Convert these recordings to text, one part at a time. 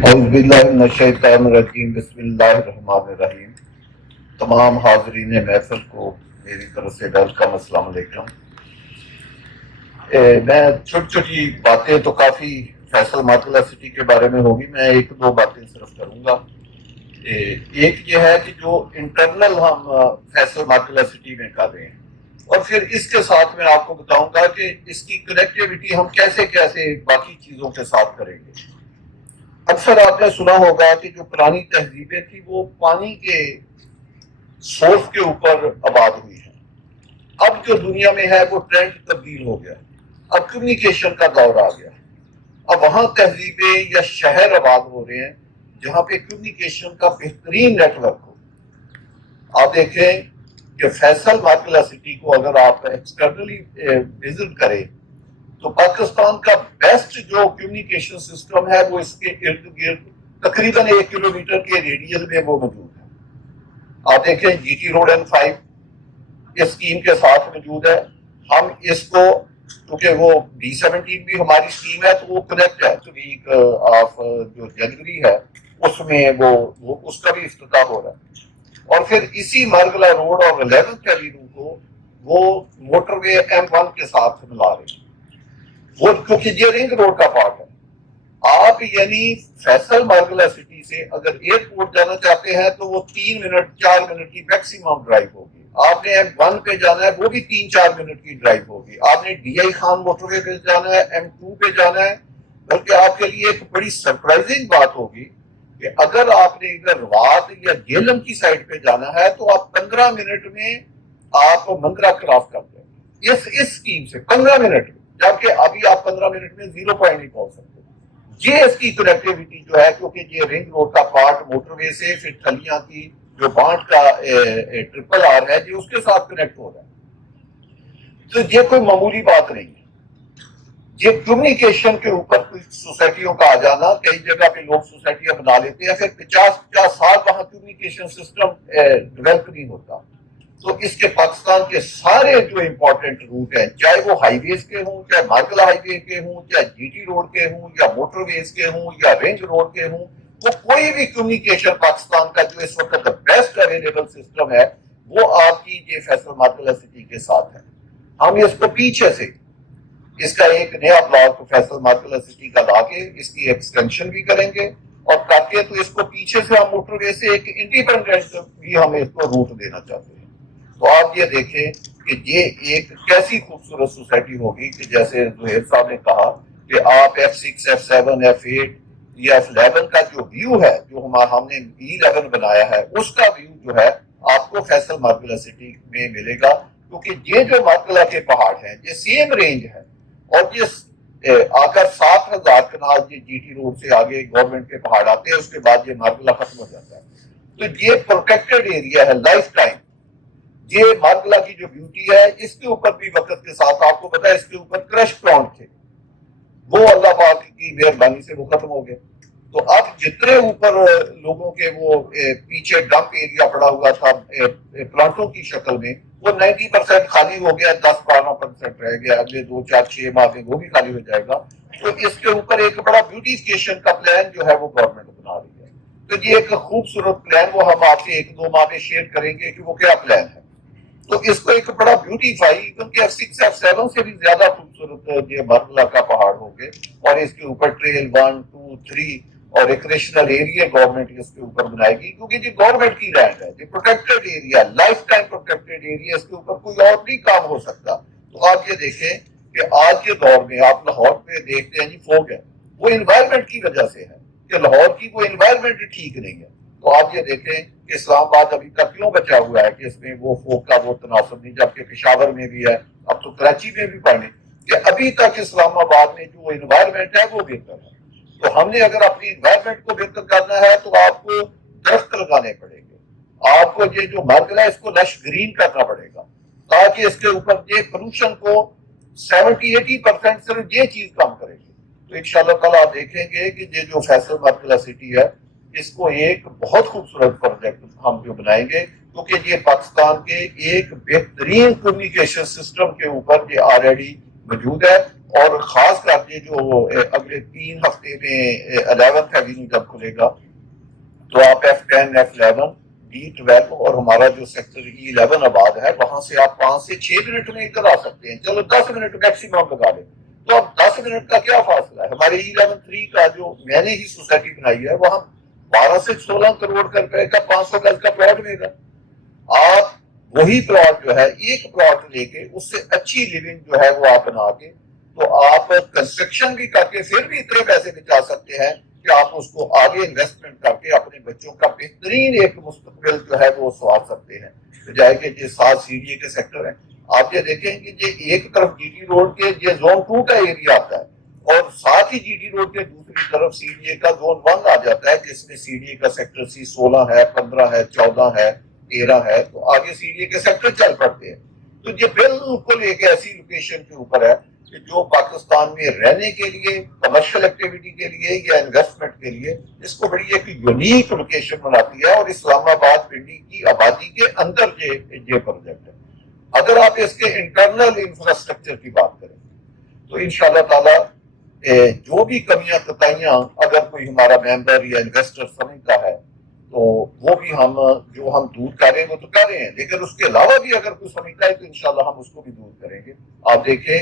اعوذ باللہ من الشیطان الرجیم، بسم اللہ الرحمن الرحیم۔ تمام حاضرین محفل کو میری طرف سے ویلکم، السلام علیکم۔ میں چھوٹی چھوٹی باتیں تو کافی فیصل ماطلہ سٹی کے بارے میں ہوگی، میں ایک دو باتیں صرف کروں گا۔ ایک یہ ہے کہ جو انٹرنل ہم فیصل ماطلہ سٹی میں کر رہے ہیں، اور پھر اس کے ساتھ میں آپ کو بتاؤں گا کہ اس کی کنیکٹیوٹی ہم کیسے کیسے باقی چیزوں کے ساتھ کریں گے۔ اکثر آپ نے سنا ہوگا کہ جو پرانی تہذیبیں تھی وہ پانی کے سورس کے اوپر آباد ہوئی ہیں۔ اب جو دنیا میں ہے وہ ٹرینڈ تبدیل ہو گیا، اب کمیونیکیشن کا دور آ گیا، اب وہاں تہذیبیں یا شہر آباد ہو رہے ہیں جہاں پہ کمیونیکیشن کا بہترین نیٹ ورک ہو۔ آپ دیکھیں کہ فیصل ماطلہ سٹی کو اگر آپ ایکسٹرنلی وزٹ کریں تو پاکستان کا بیسٹ جو کمیونیکیشن سسٹم ہے وہ اس کے ارد گرد تقریباً 1 کلومیٹر کے ریڈیس میں وہ موجود ہے۔ آپ دیکھیں جی ٹی روڈ N5 اس اسکیم کے ساتھ موجود ہے۔ ہم اس کو کیونکہ وہ D17 بھی ہماری اسکیم ہے تو وہ کنیکٹ ہے، تو ویک آف جو جنوری ہے اس میں وہ اس کا بھی افتتاح ہو رہا ہے۔ اور پھر اسی مرگلہ روڈ اور 11th ایوینیو کو وہ موٹر وے M1 کے ساتھ ملا رہے ہیں، وہ کیونکہ یہ رنگ روڈ کا پارٹ ہے۔ آپ یعنی فیصل مارگلہ سٹی سے اگر ایئرپورٹ جانا چاہتے ہیں تو وہ 3 منٹ 4 منٹ کی میکسیمم ڈرائیو ہوگی۔ آپ نے M1 پہ جانا ہے وہ بھی 3-4 منٹ کی ڈرائیو ہوگی۔ آپ نے DI خان موٹر وے پہ جانا ہے، M2 پہ جانا ہے، بلکہ آپ کے لیے ایک بڑی سرپرائزنگ بات ہوگی کہ اگر آپ نے ادھر روات یا جیلم کی سائڈ پہ جانا ہے تو آپ 15 منٹ میں آپ منگرا کراس کر دیں گے اس اسکیم سے، 15 منٹ میں، جبکہ ابھی آپ 15 منٹ میں 0 پوائنٹ نہیں پہنچ سکتے۔ یہ اس کی کنیکٹیوٹی جو ہے، کیونکہ یہ رنگ روڈ کا پارٹ موٹر وے سے پھر تھلیاں کی جو بانٹ کا ٹرپل آر ہے یہ اس کے ساتھ کنیکٹ ہو رہا ہے۔ تو یہ کوئی معمولی بات نہیں ہے۔ یہ کمیونیکیشن کے اوپر کچھ سوسائٹیوں کا آ جانا، کئی جگہ پہ لوگ سوسائٹیاں بنا لیتے ہیں، پھر 50 سال وہاں کمیونیکیشن سسٹم ڈیولپ نہیں ہوتا۔ تو اس کے پاکستان کے سارے جو امپورٹنٹ روٹ ہیں، چاہے وہ ہائی ویز کے ہوں، چاہے مارگلہ ہائی وے کے ہوں، چاہے جی ٹی روڈ کے ہوں، یا موٹر ویز کے ہوں، یا رنگ روڈ کے ہوں، وہ کوئی بھی کمیونیکیشن پاکستان کا جو اس وقت بیسٹ اویلیبل سسٹم ہے وہ آپ کی یہ فیصل ماطلہ سٹی کے ساتھ ہے۔ ہم اس کو پیچھے سے اس کا ایک نیا بلاک فیصل ماطلہ سٹی کا لا کے اس کی ایکسٹینشن بھی کریں گے، اور تاکہ تو اس کو پیچھے سے ہم موٹر وے سے ایک انڈیپینڈنٹ بھی ہم اس کو روٹ دینا چاہتے ہیں۔ تو آپ یہ دیکھیں کہ یہ ایک کیسی خوبصورت سوسائٹی ہوگی کہ جیسے زہیر صاحب نے کہا کہ آپ F6 F7 F8 یا F11 کا جو ویو ہے، جو ہم نے E11 بنایا ہے، اس کا ویو جو ہے آپ کو فیصل مارگلہ سٹی میں ملے گا، کیونکہ یہ جو مارگلہ کے پہاڑ ہیں یہ سیم رینج ہے، اور یہ آ کر 7,000 کنال جی ٹی روڈ سے آگے گورنمنٹ کے پہاڑ آتے ہیں، اس کے بعد یہ مارگلہ ختم ہو جاتا ہے۔ تو یہ پروٹیکٹڈ ایریا ہے لائف ٹائم۔ یہ مارگلہ کی جو بیوٹی ہے اس کے اوپر بھی وقت کے ساتھ آپ کو پتا ہے اس کے اوپر کرش پلانٹ تھے، وہ اللہ پاک کی مہربانی سے وہ ختم ہو گئے۔ تو اب جتنے اوپر لوگوں کے وہ پیچھے ڈمپ ایریا پڑا ہوا تھا پلانٹوں کی شکل میں، وہ 90% خالی ہو گیا، 10-12% رہ گیا، اگلے 2-4-6 ماہ میں وہ بھی خالی ہو جائے گا۔ تو اس کے اوپر ایک بڑا بیوٹیفکیشن کا پلان جو ہے وہ گورنمنٹ بنا رہی ہے۔ تو یہ ایک خوبصورت پلان وہ ہم آپ سے 1-2 ماہ میں شیئر کریں گے کہ وہ کیا پلان ہے۔ تو اس کو ایک بڑا بیوٹیفائی، کیونکہ F6 F7 سے بھی زیادہ خوبصورت یہ مارگلہ کا پہاڑ ہو گئے، اور اس کے اوپر ٹریل 1 2 3 اور ریکریشنل ایریا گورنمنٹ اس کے اوپر بنائے گی، کیونکہ یہ گورنمنٹ کی لینڈ ہے، یہ protected area, life time protected area, اس کے اوپر کوئی اور نہیں کام ہو سکتا۔ تو آپ یہ دیکھیں کہ آج کے دور میں آپ لاہور پہ دیکھتے ہیں جی فوگ ہے، وہ انوائرمنٹ کی وجہ سے ہے کہ لاہور کی وہ انوائرمنٹ ٹھیک نہیں ہے۔ تو آپ یہ دیکھیں کہ اسلام آباد ابھی تک کیوں بچا ہوا ہے کہ اس میں وہ فوگ کا وہ تناسب نہیں، جبکہ پشاور میں بھی ہے، اب تو کراچی میں بھی پڑھیں کہ ابھی تک اسلام آباد میں جو انوائرمنٹ ہے وہ بہتر ہے۔ تو ہم نے اگر اپنی انوائرمنٹ کو بہتر کرنا ہے تو آپ کو درخت لگانے پڑیں گے، آپ کو یہ جو مارگلہ ہے اس کو لش گرین کرنا پڑے گا، تاکہ اس کے اوپر یہ پولوشن کو 70-80% صرف یہ چیز کم کرے گی۔ تو انشاءاللہ تعالیٰ آپ دیکھیں گے کہ یہ جو فیصل مارگلہ سٹی ہے اس کو ایک بہت خوبصورت پروجیکٹ ہم جو بنائیں گے، کیونکہ یہ پاکستان کے ایک بہترین کمیونیکیشن سسٹم کے اوپر یہ آلریڈی موجود ہے۔ اور خاص کر یہ جو اگلے 3 ہفتے میں 11 ایونیو جب کھلے گا تو آپ F10 F11 D12 اور ہمارا جو سیکٹر E11 آباد ہے وہاں سے آپ 5 سے 6 منٹ میں ادھر آ سکتے ہیں. چلو 10 منٹ میکسیمم لگا لیں تو اب 10 منٹ کا کیا فاصلہ ہے. ہمارے E11-3 کا جو میں نے ہی سوسائٹی بنائی ہے وہاں 12 سے 16 کروڑ روپے کا 500 گز کا پلاٹ ملے گا. آپ وہی پلاٹ جو ہے ایک پلاٹ لے کے اس سے اچھی لیونگ جو ہے وہ آپ بنا کے تو آپ کنسٹرکشن بھی کر کے پھر بھی اتنے پیسے بچا سکتے ہیں کہ آپ اس کو آگے انویسٹمنٹ کر کے اپنے بچوں کا بہترین ایک مستقبل جو ہے وہ سنوار سکتے ہیں. بجائے کہ یہ 7 CDA کے سیکٹر ہیں. آپ یہ دیکھیں کہ یہ ایک طرف GT روڈ کے یہ زون 2 کا ایریا آتا ہے اور ساتھ ہی GT روڈ کے دوسری طرف CDA کا زون 1 آ جاتا ہے جس میں CDA کا سیکٹر C16 ہے 15 ہے 14 ہے 13 ہے تو آگے CDA کے سیکٹر چل پڑتے ہیں. تو یہ بالکل ایک ایسی لوکیشن کے اوپر ہے کہ جو پاکستان میں رہنے کے لیے کمرشل ایکٹیویٹی کے لیے یا انویسٹمنٹ کے لیے اس کو بڑی ایک یونیک لوکیشن بناتی ہے اور اسلام آباد پنڈی کی آبادی کے اندر یہ پروجیکٹ ہے. اگر آپ اس کے انٹرنل انفراسٹرکچر کی بات کریں تو انشاءاللہ تعالی جو بھی کمیاں کوتاہیاں اگر کوئی ہمارا ممبر یا انویسٹر سمجھتا ہے تو وہ بھی ہم دور کر رہے ہیں وہ تو کر رہے ہیں لیکن اس کے علاوہ بھی اگر کوئی سمجھتا ہے تو انشاءاللہ ہم اس کو بھی دور کریں گے. آپ دیکھیں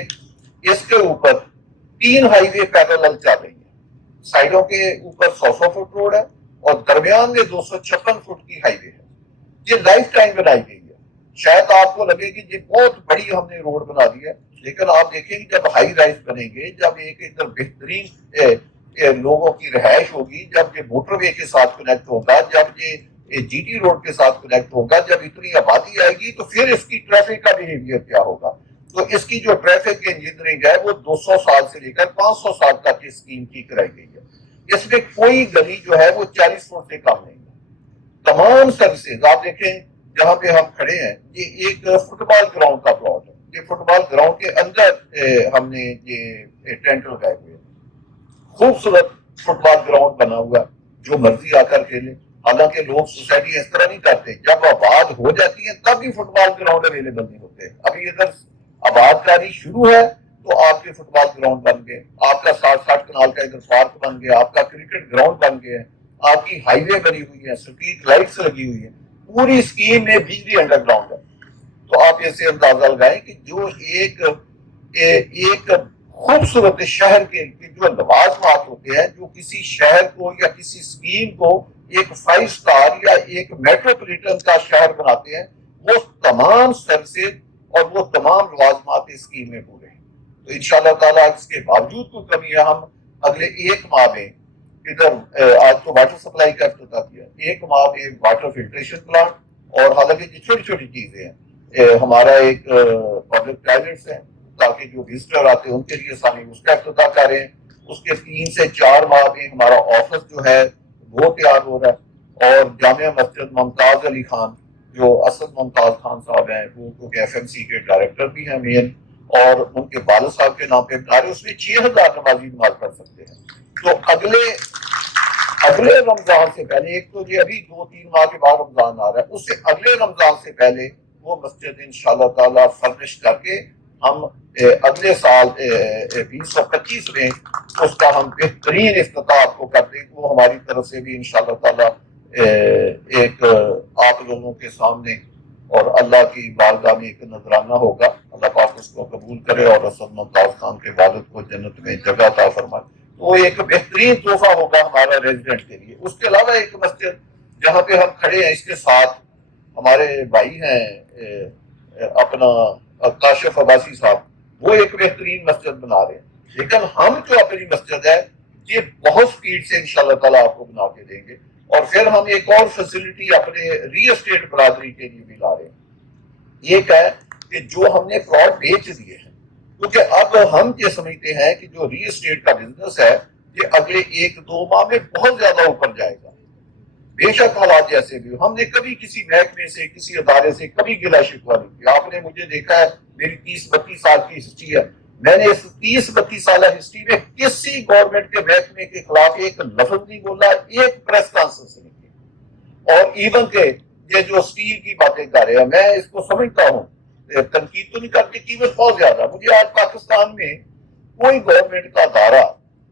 اس کے اوپر 3 ہائی وے پیرالل چل رہی ہیں. سائڈوں کے اوپر 100 فٹ روڈ ہے اور درمیان میں 256 فٹ کی ہائی وے ہے. یہ لائف ٹائم بنائی گئی ہے. شاید آپ کو لگے کہ یہ بہت بڑی ہم نے روڈ بنا دی ہے لیکن آپ دیکھیں کہ جب ہائی رائز بنیں گے جب ایک بہترین لوگوں کی رہائش ہوگی جب یہ موٹر وے کے ساتھ کنیکٹ ہوگا جب یہ GT روڈ کے ساتھ کنیکٹ ہوگا جب اتنی آبادی آئے گی تو پھر اس کی ٹریفک کا بیہیویئر کیا ہوگا. تو اس کی جو ٹریفک انجینئرنگ ہے وہ 200 سال سے لے کر 500 سال تک کی اسکیم کی کرائی گئی ہے. اس میں کوئی گلی جو ہے وہ 40 فٹ سے کم نہیں ہے. تمام سروسز آپ دیکھیں جہاں پہ ہم کھڑے ہیں یہ ایک فٹ بال گراؤنڈ کا پلاٹ ہے. یہ فٹ بال گراؤنڈ کے اندر ہم نے یہ ٹینٹ لگائے ہوئے ہیں. خوبصورت فٹ بال گراؤنڈ بنا ہوا جو مرضی آ کر کھیلے. حالانکہ لوگ سوسائٹی اس طرح نہیں کرتے جب آباد ہو جاتی ہے تب بھی فٹ بال گراؤنڈ اویلیبل نہیں ہوتے. ابھی اگر آباد کاری شروع ہے تو آپ کے فٹ بال گراؤنڈ بن گئے آپ کا 60 کنال کا ادھر پارک بن گیا آپ کا کرکٹ گراؤنڈ بن گیا آپ کی ہائی وے بنی ہوئی ہے اسٹریٹ لائٹس لگی ہوئی ہیں. پوری اسکیم میں بجلی انڈر گراؤنڈ ہے. تو آپ اسے اندازہ لگائیں کہ جو ایک خوبصورت شہر کے جو لوازمات ہوتے ہیں جو کسی شہر کو یا کسی اسکیم کو ایک 5 اسٹار یا ایک میٹروپولیٹن کا شہر بناتے ہیں وہ تمام سروسز اور وہ تمام لوازمات اسکیم میں پورے ہیں. تو انشاءاللہ تعالیٰ اس کے باوجود کوئی کمی ہے ہم اگلے 1 ماہ میں ادھر آج تو واٹر سپلائی کا افتتاح کیا 1 ماہ میں واٹر فلٹریشن پلانٹ اور حالانکہ یہ چھوٹی چھوٹی چیزیں ہیں ہمارا ایک پبلک ٹوائلٹس ہے تاکہ جو وزٹر آتے ہیں ان کے لیے آسانی اس کا افتتاح کریں. اس کے 3 سے 4 ماہ میں ہمارا آفس جو ہے وہ تیار ہو رہا ہے اور جامعہ مسجد ممتاز علی خان جو اسد ممتاز خان صاحب ہیں وہ کیونکہ FMC کے ڈائریکٹر بھی ہیں مین اور ان کے والد صاحب کے نام پہ بنا رہے اس میں 6000 نمازی نماز پڑھ سکتے ہیں. تو اگلے رمضان سے پہلے ایک تو یہ ابھی 2-3 ماہ کے بعد رمضان آ رہا ہے اس سے اگلے رمضان سے پہلے وہ مسجد انشاءاللہ تعالیٰ فرنش کر کے ہم اگلے سال 2025 میں اس کا ہم بہترین افتتاح آپ کو کرتے ہیں. وہ ہماری طرف سے بھی انشاءاللہ تعالیٰ ایک آپ لوگوں کے سامنے اور اللہ کی بارگاہ میں ایک نذرانہ ہوگا. اللہ پاک اس کو قبول کرے اور اسد ممتاز خان کے والد کو جنت میں جگہ عطا فرمائے. وہ ایک بہترین تحفہ ہوگا ہمارا ریزیڈنٹ کے لیے. اس کے علاوہ ایک مسجد جہاں پہ ہم کھڑے ہیں اس کے ساتھ ہمارے بھائی ہیں اپنا کاشف عباسی صاحب وہ ایک بہترین مسجد بنا رہے ہیں. لیکن ہم جو اپنی مسجد ہے یہ بہت سپیڈ سے انشاءاللہ تعالیٰ آپ کو بنا کے دیں گے اور پھر ہم ایک اور فیسلٹی اپنے ریل اسٹیٹ برادری کے لیے بھی لا رہے ہیں. ایک ہے کہ جو ہم نے پلاٹ بیچ دیے ہیں کیونکہ اب ہم یہ سمجھتے ہیں کہ جو ریل اسٹیٹ کا بزنس ہے یہ اگلے 1-2 ماہ میں بہت زیادہ اوپر جائے گا. بے شک حالات جیسے بھی ہم نے کبھی کسی محکمے سے کسی ادارے سے کبھی گلا شکوہ نہیں کیا. آپ نے مجھے دیکھا ہے میری 30-32 سال کی ہسٹری ہے. میں نے اس 30-32 سالہ ہسٹری میں کسی گورنمنٹ کے محکمے کے خلاف ایک لفظ نہیں بولا ایک پریس کانفرنس نہیں کی. اور ایون کہ یہ جو اسٹیل کی باتیں کر رہے ہیں میں اس کو سمجھتا ہوں تنقید تو نہیں کرتی قیمت بہت زیادہ. مجھے آج پاکستان میں کوئی گورنمنٹ کا ادارہ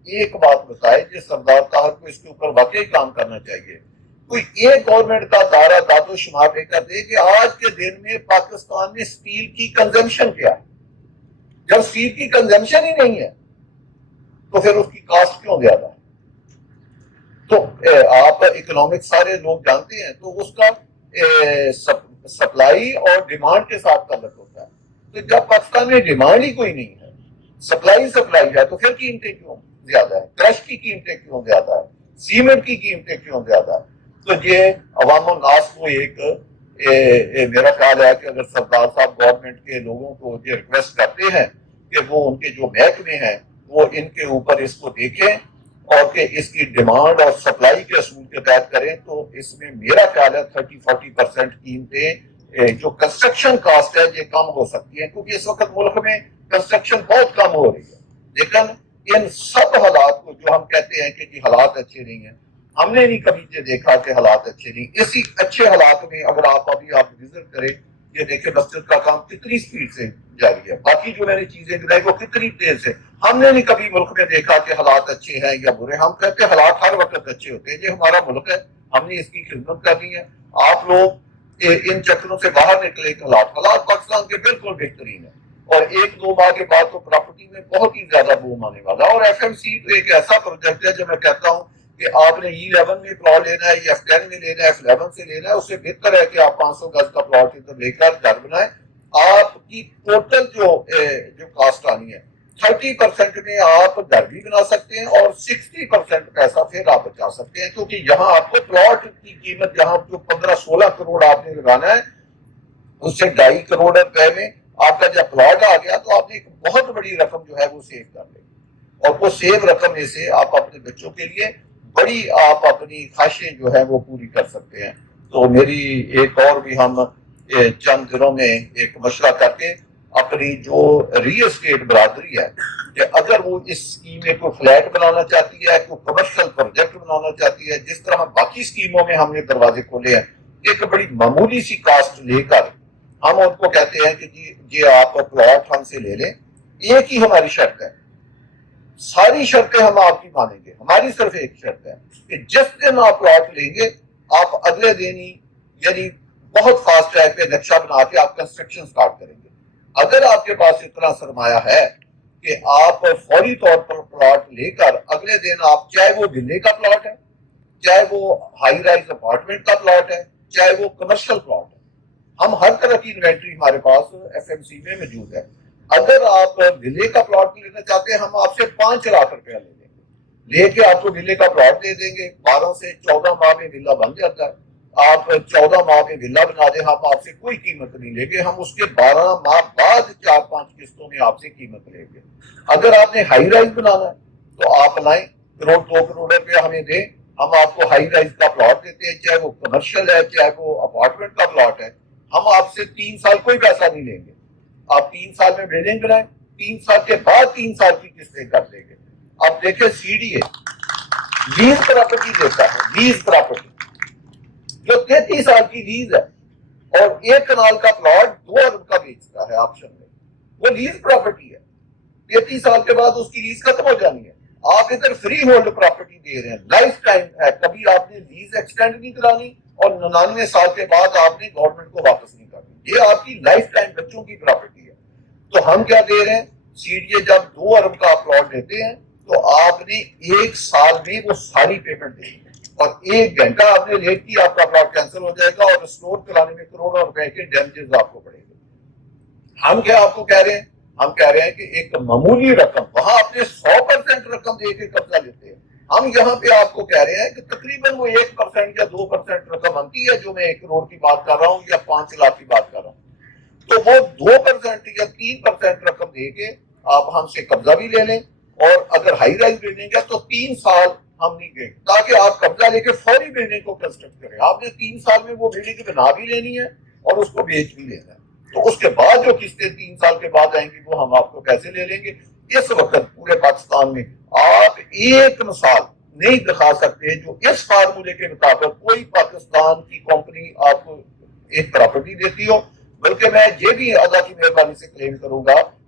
ایک بات بتائے جس سردار طاہر کو اس کے اوپر واقعی کام کرنا چاہیے، کوئی ایک گورنمنٹ کا ادارہ داد و شمار لے کر دے کہ آج کے دن میں پاکستان میں اسٹیل کی کنزمپشن کیا ہے۔ جب اسٹیل کی کنزمپشن ہی نہیں ہے تو پھر اس کی کاسٹ کیوں زیادہ ہے؟ تو آپ اکنامک سارے لوگ جانتے ہیں، تو اس کا سپلائی اور ڈیمانڈ کے ساتھ تعلق ہوتا ہے۔ تو جب پاکستان میں ڈیمانڈ ہی کوئی نہیں ہے، سپلائی ہے، تو پھر قیمتیں کیوں زیادہ ہے؟ کرش کی قیمتیں کیوں زیادہ ہے؟ سیمنٹ کی قیمتیں کیوں زیادہ ہے؟ تو یہ عوام الناس کو ایک میرا خیال ہے کہ اگر سردار صاحب گورنمنٹ کے لوگوں کو یہ ریکویسٹ کرتے ہیں کہ وہ ان کے جو محکمے ہیں وہ ان کے اوپر اس کو دیکھیں اور کہ اس کی ڈیمانڈ اور سپلائی کے اصول کے تحت کریں، تو اس میں میرا خیال ہے 30-40% قیمتیں جو کنسٹرکشن کاسٹ ہے یہ کم ہو سکتی ہیں، کیونکہ اس وقت ملک میں کنسٹرکشن بہت کم ہو رہی ہے۔ لیکن ان سب حالات کو جو ہم کہتے ہیں کہ جی حالات اچھے نہیں ہیں، ہم نے نہیں کبھی یہ دیکھا کہ حالات اچھے نہیں۔ اسی اچھے حالات میں اگر آپ وزٹ کریں، یہ دیکھیں مسجد کا کام کتنی سپیڈ سے جاری ہے، باقی جو میں نے چیزیں گنائی وہ کتنی تیز سے۔ ہم نے نہیں کبھی ملک میں دیکھا کہ حالات اچھے ہیں یا برے۔ ہم کہتے ہیں حالات ہر وقت اچھے ہوتے ہیں، یہ ہمارا ملک ہے، ہم نے اس کی خدمت کرنی ہے۔ آپ لوگ ان چکروں سے باہر نکلے کہ حالات پاکستان کے بالکل بہترین ہے، اور 1-2 ماہ کے بعد تو پراپرٹی میں بہت ہی زیادہ بوم آنے والا ہے۔ اور ایف ایم سی تو ایک ایسا پروجیکٹ ہے جو میں کہتا ہوں کہ آپ نے E11 میں پلاٹ لینا ہے یا F10 میں لینا ہے، F11 سے لینا ہے، اس سے بہتر ہے کہ آپ 500 گز کا پلاٹ ادھر لے کر گھر بنائیں۔ آپ کی ٹوٹل جو کاسٹ آنی ہے 30% میں آپ گھر بھی بنا سکتے ہیں اور 60% پیسہ پھر آپ بچا سکتے ہیں، کیونکہ یہاں آپ کو پلاٹ کی قیمت یہاں جو 15-16 کروڑ آپ نے لگانا ہے، اس سے 2.5 کروڑ روپے میں آپ کا جب پلاٹ آ گیا تو آپ نے ایک بہت بڑی رقم جو ہے وہ سیو کر لی، اور وہ سیو رقم میں سے آپ اپنے بچوں کے لیے بڑی آپ اپنی خواہشیں جو ہے وہ پوری کر سکتے ہیں۔ تو میری ایک اور بھی ہم چند دنوں میں ایک مشورہ کر کے اپنی جو ریل اسٹیٹ برادری ہے کہ اگر وہ اس اسکیم میں کوئی فلیٹ بنانا چاہتی ہے، کوئی کمرشل پروجیکٹ بنانا چاہتی ہے، جس طرح باقی اسکیموں میں ہم نے دروازے کھولے ہیں، ایک بڑی معمولی سی کاسٹ لے کر ہم ان کو کہتے ہیں کہ جی یہ آپ پلاٹ ہم سے لے لیں۔ ایک ہی ہماری شرط ہے، ساری شرطیں ہم آپ کی مانیں گے، ہماری صرف ایک شرط ہے کہ جس دن آپ پلاٹ لیں گے آپ اگلے دن ہی یعنی بہت فاسٹ ٹریک پہ نقشہ بنا کے آپ کنسٹرکشن سٹارٹ کریں گے۔ اگر آپ کے پاس اتنا سرمایہ ہے کہ آپ فوری طور پر پلاٹ لے کر اگلے دن آپ، چاہے وہ ویلے کا پلاٹ ہے، چاہے وہ ہائی رائز اپارٹمنٹ کا پلاٹ ہے، چاہے وہ کمرشل پلاٹ ہے، ہم ہر طرح کی انوینٹری ہمارے پاس ایف ایم سی میں موجود ہے۔ اگر آپ ویلے کا پلاٹ لینا چاہتے ہیں، ہم آپ سے 5 لاکھ روپیہ لے لیں گے، لے کے آپ کو ویلے کا پلاٹ دے دیں گے۔ 12 سے 14 ماہ میں ویلا بن جاتا ہے، آپ 14 ماہ میں ویلا بنا دیں، ہم آپ سے کوئی قیمت نہیں لیں گے، ہم اس کے 12 ماہ بعد 4-5 قسطوں میں آپ سے قیمت لیں گے۔ اگر آپ نے ہائی رائز بنانا ہے تو آپ لائیں، 1-2 کروڑ روپے ہمیں دیں، ہم آپ کو ہائی رائز کا پلاٹ دیتے ہیں، چاہے وہ کمرشل ہے چاہے وہ اپارٹمنٹ کا پلاٹ ہے۔ ہم آپ سے 3 سال کوئی پیسہ نہیں لیں گے، آپ 3 سال میں بلڈنگ بنائیں، 3 سال کے بعد 3 سال کی قسطیں کر دیں گے۔ اب دیکھیں C D A lease property دیتا ہے، لیز پراپرٹی جو 33 سال کی لیز ہے اور 1 کنال کا پلاٹ 2 ارب کا بیچتا ہے آپشن میں، وہ لیز پراپرٹی ہے۔ 33 سال کے بعد اس کی لیز ختم ہو جانی ہے، آپ ادھر فری ہولڈ پراپرٹی دے رہے ہیں، لائف ٹائم ہے، کبھی آپ نے لیز ایکسٹینڈ نہیں کرانی اور 99 سال کے بعد آپ نے گورنمنٹ کو واپس نہیں کرنی، یہ آپ کی لائف ٹائم بچوں کی پراپرٹی ہے۔ تو ہم کیا دے رہے ہیں، سی ڈی اے جب 2 ارب کا پلاٹ دیتے ہیں تو آپ نے 1 سال میں وہ ساری پیمنٹ دینی ہے، اور 1 گھنٹہ آپ نے لیٹ کی آپ کا پلاٹ کینسل ہو جائے گا اور ریسٹور کرانے میں کروڑوں روپے کے ڈیمیجز آپ کو پڑے گے۔ ہم کیا آپ کو کہہ رہے ہیں، ہم کہہ رہے ہیں کہ ایک معمولی رقم، وہاں اپنے 100% رقم دے کے قبضہ لیتے ہیں، ہم یہاں پہ آپ کو کہہ رہے ہیں کہ تقریباً وہ 1% یا 2% رقم بنتی ہے، جو میں 1 کروڑ کی بات کر رہا ہوں یا 5 لاکھ کی بات کر رہا ہوں، تو وہ 2% یا 3% رقم دے کے آپ ہم سے قبضہ بھی لے لیں، اور اگر ہائی رائز بلڈنگ ہے تو 3 سال ہم نہیں دیں، تاکہ آپ قبضہ لے کے فوری بلڈنگ کو کنسٹرکٹ کریں۔ آپ نے 3 سال میں وہ بلڈنگ بنا بھی لینی ہے اور اس کو بیچ بھی لینا ہے، تو اس کے بعد جو قسطیں 3 سال کے بعد آئیں گی وہ ہم آپ کو کیسے لے لیں گے۔ اس وقت پورے پاکستان میں آپ ایک مثال نہیں دکھا سکتے جو اس فارمولے کے مطابق کوئی پاکستان کی کمپنی آپ کو ایک پراپرٹی دیتی ہو، بلکہ میں یہ بھی اللہ کی مہربانی سے کلیم کروں گا